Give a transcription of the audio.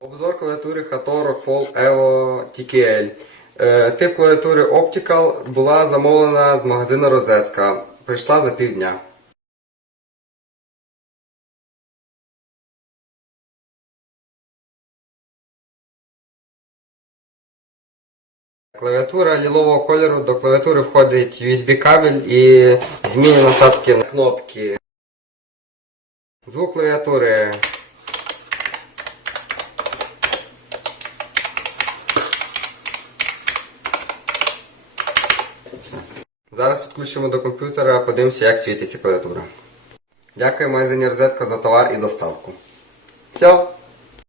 Обзор клавіатури Hato Rockfall Evo TKL. Тип клавіатури Optical була замовлена з магазину Розетка. Прийшла за півдня. Клавіатура лілового кольору. До клавіатури входить USB-кабель і змінні насадки на кнопки. Звук клавіатури. Зараз підключимо до комп'ютера, подивимося, як світиться клавіатура. Дякую магазині Розетка за товар і доставку. Все.